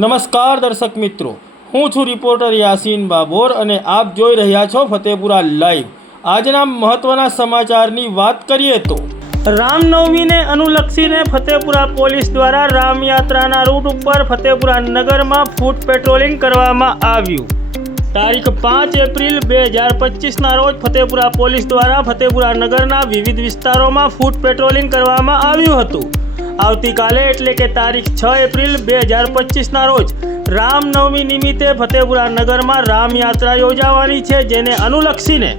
નમસ્કાર દર્શક મિત્રો, હું છું રિપોર્ટર યાસીન બાબોર અને આપ જોઈ રહ્યા છો ફતેપુરા લાઈવ। આજના મહત્વના સમાચારની વાત કરીએ તો રામનવમીને અનુલક્ષીને ફતેપુરા પોલીસ દ્વારા રામયાત્રાના રૂટ ઉપર ફતેપુરા નગરમાં ફૂટ પેટ્રોલિંગ કરવામાં આવ્યું। તારીખ 5 એપ્રિલ 2025ના રોજ ફતેપુરા પોલીસ દ્વારા ફતેપુરા નગરના વિવિધ વિસ્તારોમાં ફૂટ પેટ્રોલિંગ કરવામાં આવ્યું હતું। આવતીકાલે એટલે કે તારીખ 6 એપ્રિલ 2025ના રોજ રામનવમી નિમિત્તે ફતેપુરા નગરમાં રામયાત્રા યોજાવાની છે, જેને અનુલક્ષીને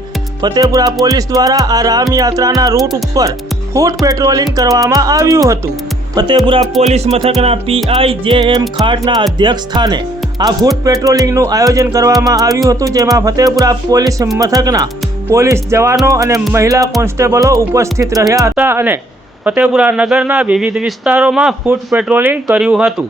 ફતેપુરા પોલીસ દ્વારા આ રામયાત્રાના રૂટ ઉપર ફૂટ પેટ્રોલિંગ કરવામાં આવ્યું હતું। ફતેપુરા પોલીસ મથકના પીઆઈ જે.એમ. ખાટના અધ્યક્ષ સ્થાને આ ફૂટ પેટ્રોલિંગનું આયોજન કરવામાં આવ્યું હતું, જેમાં ફતેપુરા પોલીસ મથકના પોલીસ જવાનો અને મહિલા કોન્સ્ટેબલો ઉપસ્થિત રહ્યા હતા અને ફતેપુરા નગરના વિવિધ વિસ્તારોમાં ફૂટ પેટ્રોલિંગ કર્યું હતું।